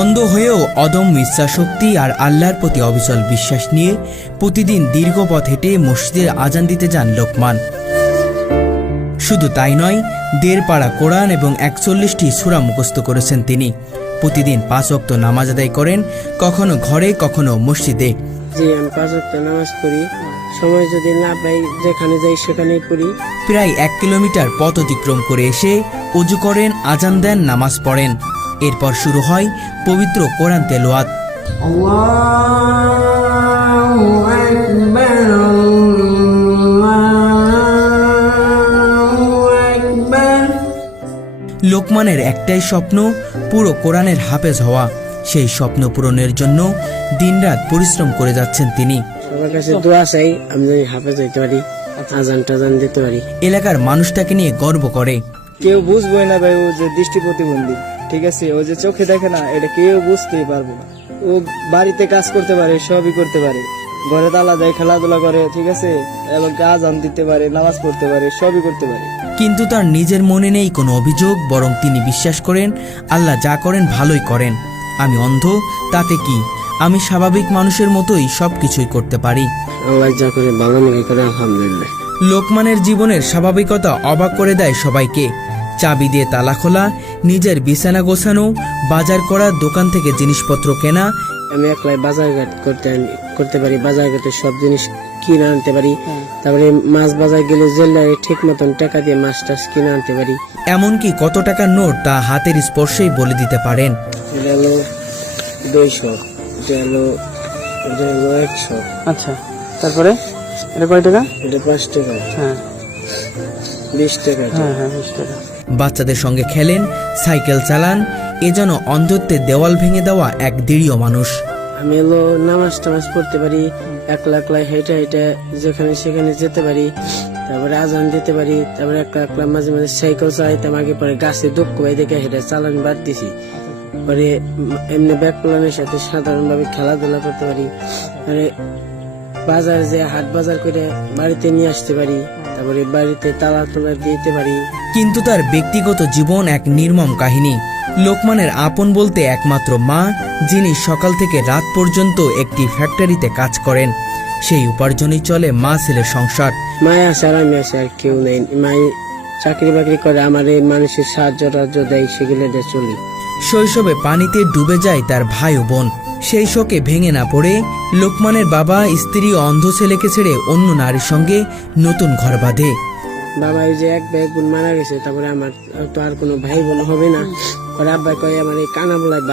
অন্ধ হয়েও অদম্য ইচ্ছাশক্তি আর আল্লাহর প্রতি অবিচল বিশ্বাস নিয়ে প্রতিদিন দীর্ঘ পথ হেঁটে মসজিদের আজান দিতে যান লোকমান। শুধু তাই নয়, ১.৫ পারা কোরআন এবং ৪১টি সূরা মুখস্থ করেছেন তিনি। প্রতিদিন ৫ ওয়াক্ত নামাজ আদায় করেন, কখনো ঘরে কখনো মসজিদে। জি, আমি ৫ ওয়াক্ত নামাজ পড়ি, সময় যদি না পাই যেখানে যাই সেখানেই পড়ি। প্রায় ১ কিলোমিটার পথ অতিক্রম করে এসে ওযু করেন, আজান দেন, নামাজ পড়েন। এরপর শুরু হয় পবিত্র কোরআন তেলাওয়াত। লোকমানের একটাই স্বপ্ন, পুরো কোরআনের হাফেজ হওয়া। সেই স্বপ্ন পূরণের জন্য দিনরাত পরিশ্রম করে যাচ্ছেন তিনি। সবার কাছে দোয়া চাই আমি যেন হাফেজ হইতে পারি, আজান টাজান দিতে পারি। এলাকার মানুষটাকে নিয়ে গর্ব করে। কেউ বুঝবোই না ভাই, ও যে দৃষ্টি প্রতিবন্ধী, ঠিক আছে, ও যে চোখে দেখে না, এটা কেউ বুঝতেই পারবে না। ও বাড়িতে কাজ করতে পারে, সবই করতে পারে, ঘরে তালা দেয়, খেলাধুলা করে, ঠিক আছে, এবং আজান দিতে পারে, নামাজ পড়তে পারে, সবই করতে পারে। কিন্তু তার নিজের মনে নেই কোনো অভিযোগ, বরং তিনি বিশ্বাস করেন আল্লাহ যা করেন ভালোই করেন। আমি অন্ধ, তাতে কি, আমি স্বাভাবিক মানুষের মতোই সবকিছুই করতে পারি। আল্লাহ যা করে ভালো নাকি করে আলহামদুলিল্লাহ। লোকমানের জীবনের স্বাভাবিকতা অবাক করে দেয় সবাইকে। চাবি দিয়ে তালা খোলা, নিজের বিছানা গোছানো, বাজার করা, দোকান থেকে জিনিসপত্র কেনা। আমি একলাই বাজারঘাট করতে পারি, বাজারঘাটে সব জিনিস কিনে আনতে পারি। তারপরে মাছ বাজার গেলে জেলায় ঠিক মতন টাকা দিয়ে মাছ টাছ কিনে আনতে পারি। এমনকি কত টাকার নোট তা হাতের স্পর্শেই বলে দিতে পারেন। এটা হলো 200, এটা হলো 100। আচ্ছা, তারপরে এটা কয় টাকা? এটা 5 টাকা। হ্যাঁ, 20 টাকা। হ্যাঁ হ্যাঁ, 20 টাকা। বাচ্চাদের সঙ্গে খেলেন, সাইকেল চালান, এ যেন অন্ধত্বের দেওয়াল ভেঙে দেওয়া এক দৃঢ় মানুষ। আমি হলো নামাজ টামাজ পড়তে পারি, একলা একলা হেঁটে হেঁটে যেখানে সেখানে যেতে পারি, তারপরে আজান দিতে পারি, তারপরে একলা একলা মাঝে মাঝে সাইকেল চালাইতাম। আগে পরে গাছে দুঃখ ভাই দেখে হেঁটে চালান বাদ দিছি। পরে এমনি ব্যাগ প্লানের সাথে সাধারণভাবে খেলাধুলা করতে পারি। মানে বাজার যে হাট বাজার করে বাড়িতে নিয়ে আসতে পারি, তারপরে বাড়িতে তালা তোলা দিতে পারি। কিন্তু তার ব্যক্তিগত জীবন এক নির্মম কাহিনী। লোকমানের আপন বলতে একমাত্র মা, যিনি সকাল থেকে রাত পর্যন্ত একটি ফ্যাক্টরিতে কাজ করেন। সেই উপার্জনেই চলে মা ছেলের সংসার। মায় আছে আর আমি আছে, আর কেউ নেই। মায় চাকরি বাকরি করে, আমার এই মানুষের সাহায্য টাহায্য দেয়, সেগুলো দিয়ে চলি। শৈশবে পানিতে ডুবে যায় তার ভাই ও বোন। সেই শোকে ভেঙে না পড়ে লোকমানের বাবা স্ত্রী ও অন্ধ ছেলেকে ছেড়ে অন্য নারীর সঙ্গে নতুন ঘর বাঁধে। বাবা এই যে এক ভাই বোন মারা গেছে, তারপরে আমার তো আর কোনো ভাই বোন হবে না। পরে আব্বা কয় আমার এই কানা বলায়